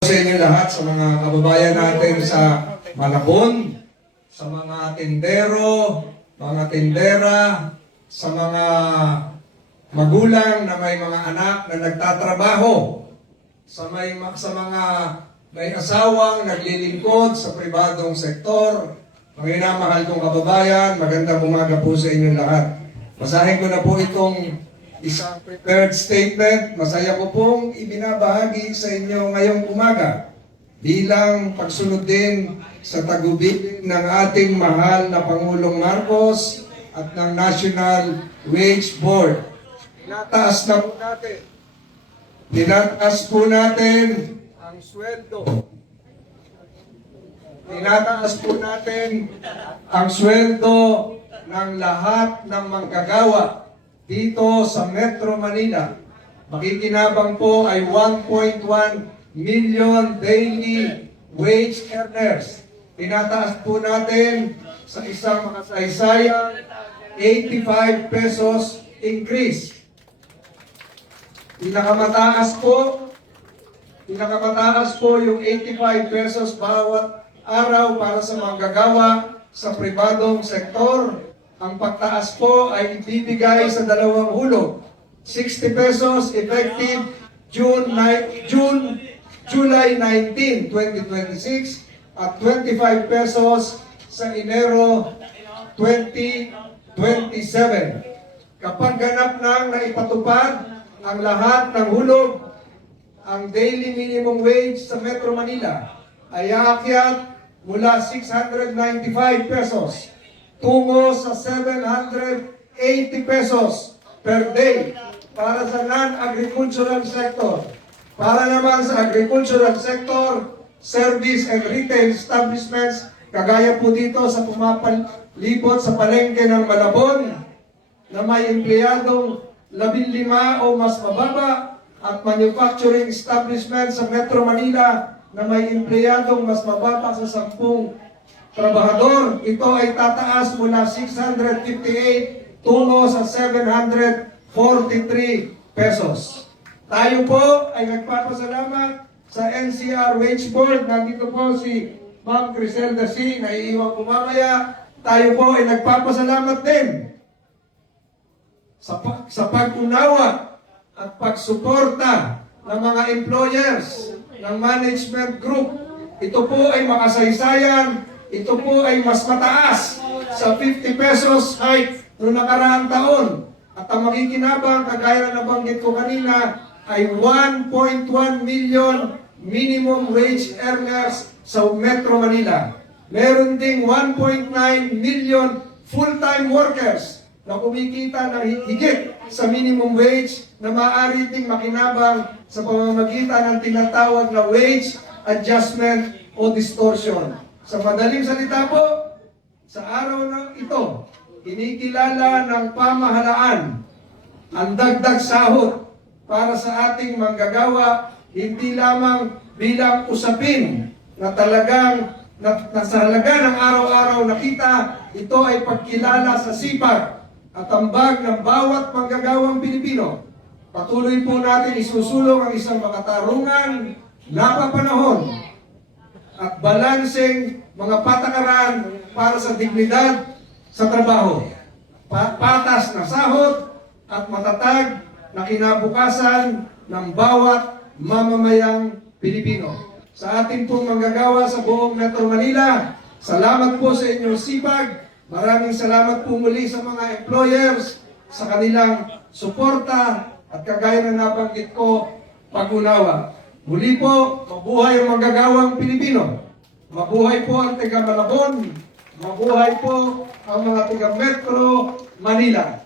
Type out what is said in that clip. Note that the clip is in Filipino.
Sa inyo lahat, sa mga kababayan natin sa Malabon, sa mga tindero, mga tindera, sa mga magulang na may mga anak na nagtatrabaho, sa mga may asawang naglilingkod sa pribadong sektor, mga minamahal kong kababayan, magandang umaga po sa inyo lahat. Basahin ko na po itong isang prepared statement. Masaya ko pong ibinabahagi sa inyo ngayong umaga bilang pagsunod din sa tagubilin ng ating mahal na Pangulong Marcos at ng National Wage Board. Tinataas po natin ang sweldo. Tinataas po natin ang sweldo ng lahat ng manggagawa dito sa Metro Manila. Makikinabang po ay 1.1 million daily wage earners. Tinataas po natin sa isang makasaysayang 85 pesos increase. Pinakamataas po yung 85 pesos bawat araw para sa manggagawa sa pribadong sektor. Ang pagtaas po ay ibibigay sa dalawang hulog. 60 pesos effective July 19, 2026 at 25 pesos sa Enero 2027. Kapag ganap nang naipatupad ang lahat ng hulog, ang daily minimum wage sa Metro Manila ay aakyat mula 695 pesos tungo sa 780 pesos per day para sa non-agricultural sector. Para naman sa agricultural sector, service and retail establishments, kagaya po dito sa pumapalibot sa palengke ng Malabon, na may empleyadong 15 o mas mababa, at manufacturing establishments sa Metro Manila na may empleyadong mas mababa sa 10 trabahador, ito ay tataas mula 658 tungo sa 743 pesos. Tayo po ay nagpapasalamat sa NCR Wage Board. Nandito po si Ma'am Criselda C. na iiwan ko mamaya. Tayo po ay nagpapasalamat din sa pag-unawa at pagsuporta ng mga employers ng management group. Ito po ay makasaysayan. Ito po ay mas mataas sa 50 pesos hike noong nakaraang taon. At ang makikinabang, kagaya na nabanggit ko kanina, ay 1.1 million minimum wage earners sa Metro Manila. Meron ding 1.9 million full-time workers na kumikita ng higit sa minimum wage na maaari ding makinabang sa pamamagitan ng tinatawag na wage adjustment o distortion. Sa madaling salita po, sa araw ng ito, kinikilala ng pamahalaan ang dagdag sahod para sa ating manggagawa, hindi lamang bilang usapin na talagang sa halaga ng araw-araw na kita, ito ay pagkilala sa sipag at ambag ng bawat manggagawang Pilipino. Patuloy po natin isusulong ang isang makatarungan, napapanahon at balanseng mga patakaran para sa dignidad sa trabaho. Patas na sahod at matatag na kinabukasan ng bawat mamamayang Pilipino. Sa ating pong manggagawa sa buong Metro Manila, salamat po sa inyong sipag. Maraming salamat po muli sa mga employers sa kanilang suporta at kagaya na nabanggit ko, pag-unawa. Muli po, mabuhay ang manggagawang Pilipino. Mabuhay po ang taga Malabon. Mabuhay po ang mga taga Metro Manila.